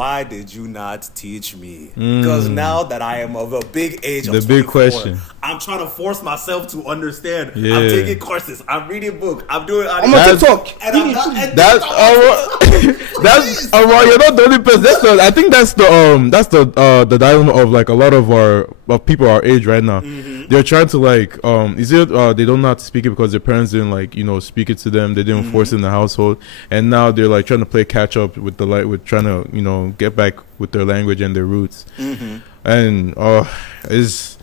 Why did you not teach me? Because now that I am of a big age of The 24, big question. I'm trying to force myself to understand. Yeah. I'm taking courses. I'm reading books. I'm doing. I'm on TikTok. And I'm not. And That's that's you're not the only person. I think that's the dilemma of like a lot of people our age right now. They're trying to like is it they don't know how to speak it because their parents didn't like speak it to them. They didn't force it in the household, and now they're like trying to play catch up with with trying to get back with their language and their roots. And is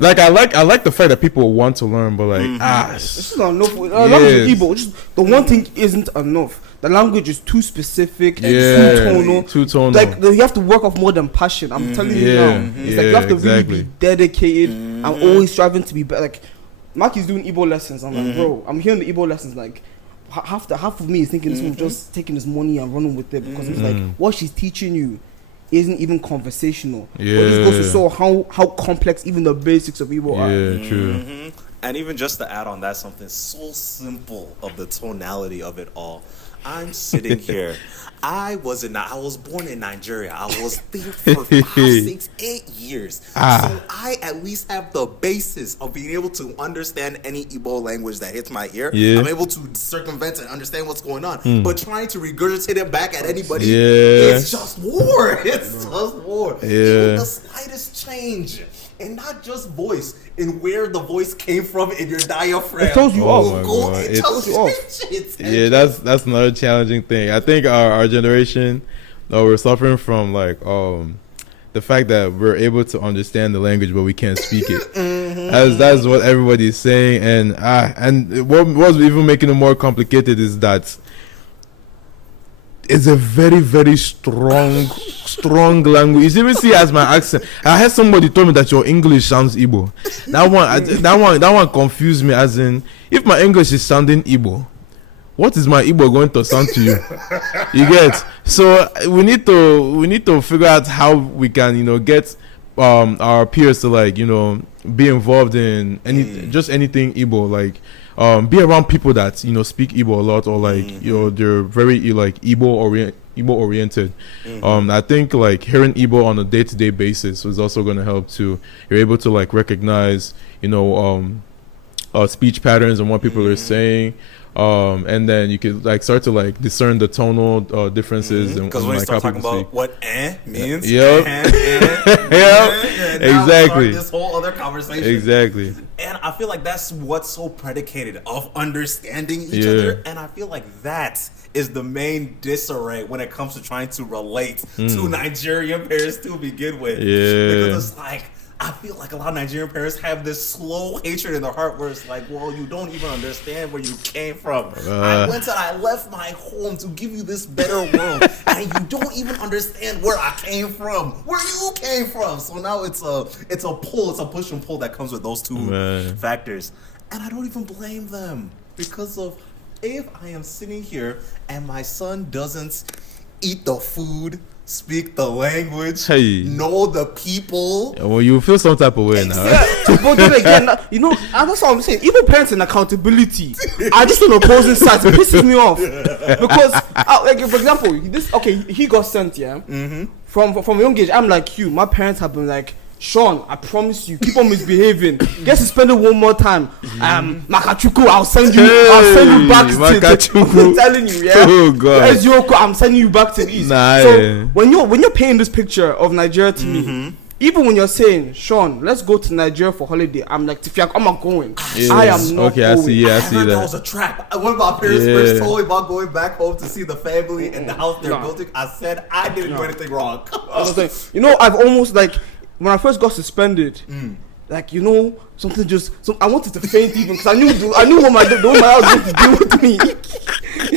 like I like the fact that people want to learn, but like this is not enough. Language is Igbo. Just the one thing isn't enough. The language is too specific and too tonal. Like you have to work off more than passion. I'm telling you now. It's like you have to really be dedicated and always striving to be better. Like Mark is doing Igbo lessons. I'm like, bro, I'm hearing the Igbo lessons. Like half of me is thinking this was just taking his money and running with it because it's like what she's teaching you isn't even conversational. Yeah. But it goes to show how complex even the basics of Igbo are. Yeah, true. And even just to add on that, something so simple of the tonality of it all. I'm sitting here. I was born in Nigeria. I was there for 5, 6, 8 years. So I at least have the basis of being able to understand any Igbo language that hits my ear. Yeah. I'm able to circumvent and understand what's going on. But trying to regurgitate it back at anybody, Yeah. it's just war. It's just war. Yeah. Even the slightest change. And not just voice, in where the voice came from in your diaphragm. It tells you Oh my God. It tells you off. Yeah, that's another challenging thing. I think our generation, we're suffering from like the fact that we're able to understand the language but we can't speak it. That's what everybody's saying, and what's even making it more complicated is that it's a very, very strong language. You even see as my accent. I heard somebody told me that your English sounds Igbo. That one confused me. As in, if my English is sounding Igbo, what is my Igbo going to sound to you? You get? So we need to figure out how we can get our peers to like be involved in anything Igbo, like. Be around people that speak Igbo a lot, or like they're very like Igbo oriented. I think like hearing Igbo on a day-to-day basis is also going to help too. You're able to like recognize speech patterns and what people are saying. And then you could like start to like discern the tonal differences and because when you like start how talking people about what means, exactly, this whole other conversation, exactly. And I feel like that's what's so predicated of understanding each other, and I feel like that is the main disarray when it comes to trying to relate to Nigerian parents to begin with. Because it's like, I feel like a lot of Nigerian parents have this slow hatred in their heart where it's like, well, you don't even understand where you came from. I left my home to give you this better world, and you don't even understand where I came from, where you came from. So now it's a push and pull that comes with those two factors. And I don't even blame them because of if I am sitting here and my son doesn't eat the food, speak the language, know the people. Well, you feel some type of way now. But then again, that's what I'm saying. Even parents and accountability are just on opposing sides. It pisses me off because, like for example, he got sent, from a young age. I'm like you. My parents have been like, Sean, I promise you, keep on misbehaving. Get suspended one more time. Makachuku, I'll send you back to I'm telling you, Oh God. Ezioko, I'm sending you back to the east. So when you're painting this picture of Nigeria to me, even when you're saying, Sean, let's go to Nigeria for holiday, I'm like, Tifiak, I'm not going. I am not going. I see that. That was a trap. One of my parents first told me about going back home to see the family and the house they're building. I said I didn't do anything wrong. I've almost like, when I first got suspended, like something I wanted to faint even because I knew what my house was going to do with me.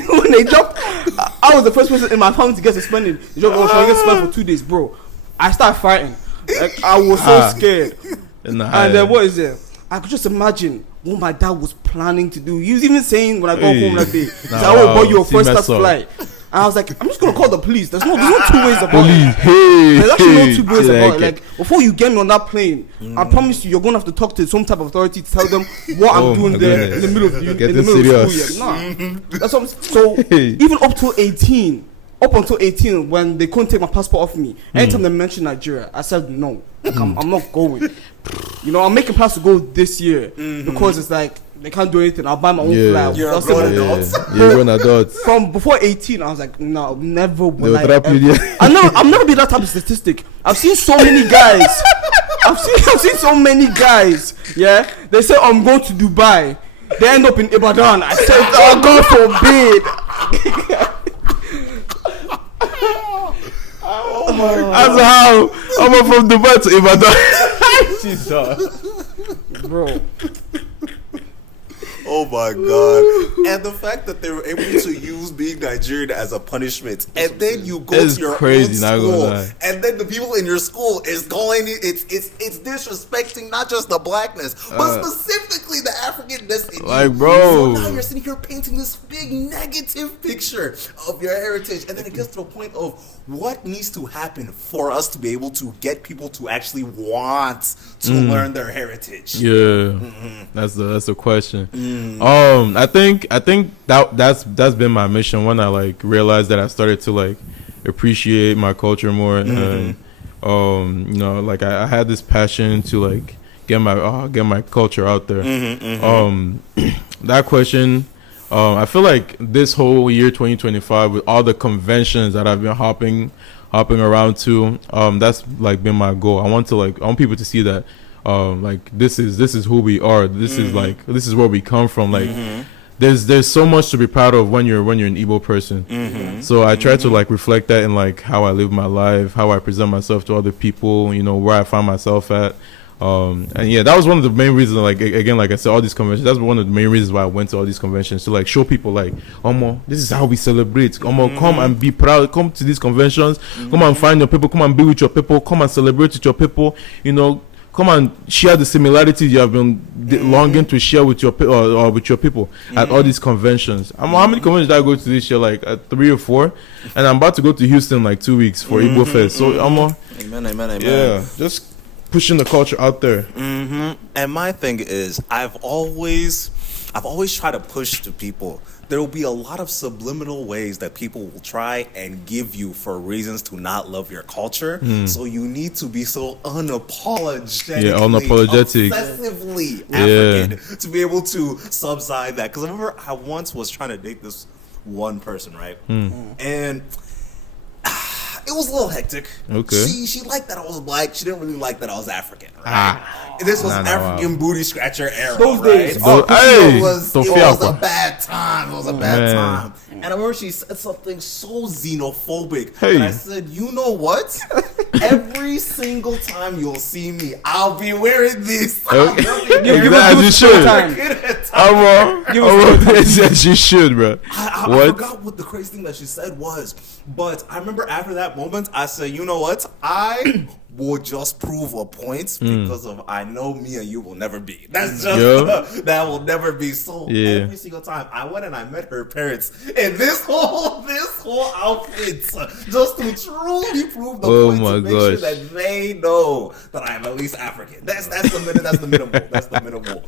When they dropped, I was the first person in my family to get suspended. They dropped, I get suspended for 2 days, bro. I started fighting. Like I was so scared. And then what is it? I could just imagine what my dad was planning to do. He was even saying when I got home that day, I will buy you a first class flight. And I was like, I'm just gonna call the police. There's no 2 ways about it. There's actually no 2 ways about it. Like before you get me on that plane, I promise you, you're gonna have to talk to some type of authority to tell them what I'm doing there in the middle of school year. That's what so even up to 18, up until 18, when they couldn't take my passport off me, anytime they mentioned Nigeria, I said no. I'm not going. You know, I'm making plans to go this year because it's like they can't do anything. I'll buy my own flight. You're a grown adult. You're a grown adult. From before 18, I was like, no, never will I. trap you there. I'm never be that type of statistic. I've seen so many guys. I've seen so many guys. Yeah, they say I'm going to Dubai. They end up in Ibadan. I said, oh, God forbid. Oh my God. That's how I'm from Dubai to Ibadan. Jesus, bro. Oh my God. And the fact that they were able to use being Nigerian as a punishment, and then you go It's to your crazy, not own gonna school, lie. and then the people in your school is calling it's disrespecting not just the blackness, but specifically the Africanness in you. Like, bro. So now you're sitting here painting this big negative picture of your heritage, and then it gets to a point of what needs to happen for us to be able to get people to actually want to learn their heritage. Yeah, that's the question. I think that's been my mission when I like realized that I started to like appreciate my culture more, and you know, like I had this passion to like get my culture out there. That question. I feel like this whole year 2025 with all the conventions that I've been hopping around to, that's like been my goal. I want people to see that like this is who we are. This is like this is where we come from. Like there's so much to be proud of when you're an Igbo person. So I try to like reflect that in like how I live my life, how I present myself to other people, you know, where I find myself at. And yeah, that was one of the main reasons, like again, like I said, all these conventions, that's one of the main reasons why I went to all these conventions, to like show people like, this is how we celebrate. Come and be proud, come to these conventions, come and find your people, come and be with your people, come and celebrate with your people, you know, come and share the similarities you have been longing to share with your or with your people at all these conventions. How many conventions did I go to this year? Like 3 or 4, and I'm about to go to Houston like 2 weeks for Igbo Fest. So Amen. yeah, just pushing the culture out there. And my thing is, I've always tried to push to people. There will be a lot of subliminal ways that people will try and give you for reasons to not love your culture. So you need to be so unapologetic, obsessively African to be able to subside that. Because I remember I once was trying to date this one person, right? And it was a little hectic. Okay. She liked that I was black. She didn't really like that I was African, right? This was African booty scratcher era, Those right? days. It was a bad time. It was a bad time. And I remember she said something so xenophobic. And I said, you know what? Every single time you'll see me, I'll be wearing this. As you should. As you should, bro. I forgot what the crazy thing that she said was. But I remember after that moment, I said, you know what? I will just prove a point because of I know me and you will never be. That's just that will never be. So every single time I went and I met her parents in this whole outfit just to truly prove the point to make sure that they know that I am at least African. That's the minimal.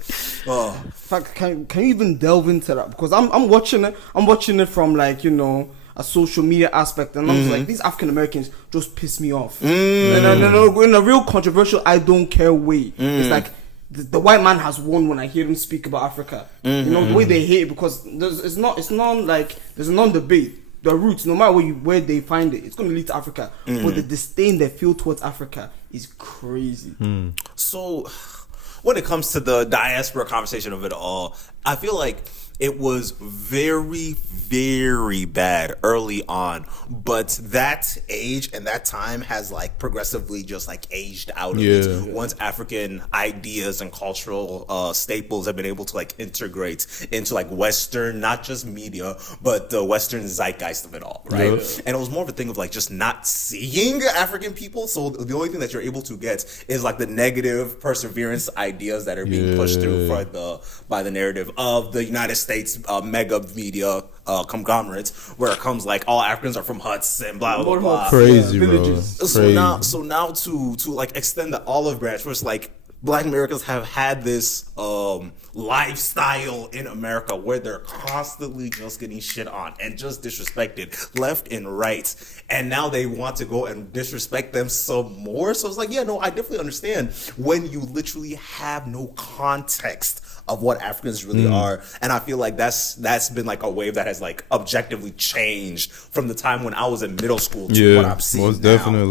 In fact, can you even delve into that? Because I'm watching it from like, you know, a social media aspect, and I was like, these African Americans just piss me off. And in a real controversial, I don't care way. It's like the white man has won when I hear him speak about Africa. You know, the way they hate it, because it's not like there's a non-debate. The roots, no matter where they find it, it's going to lead to Africa. But the disdain they feel towards Africa is crazy. So when it comes to the diaspora conversation of it all, I feel like it was very, very bad early on, but that age and that time has like progressively just like aged out of it. Once African ideas and cultural staples have been able to like integrate into like Western, not just media, but the Western zeitgeist of it all, right? And it was more of a thing of like just not seeing African people. So the only thing that you're able to get is like the negative perseverance ideas that are being pushed through by the narrative of the United States mega media conglomerates, where it comes like all Africans are from huts and blah blah blah. Crazy, bro. Villages. So now to like extend the olive branch, where it's like Black Americans have had this lifestyle in America where they're constantly just getting shit on and just disrespected left and right. And now they want to go and disrespect them some more. So it's like, yeah, no, I definitely understand when you literally have no context of what Africans really are. And I feel like that's been like a wave that has like objectively changed from the time when I was in middle school to what I'm seeing most now. definitely.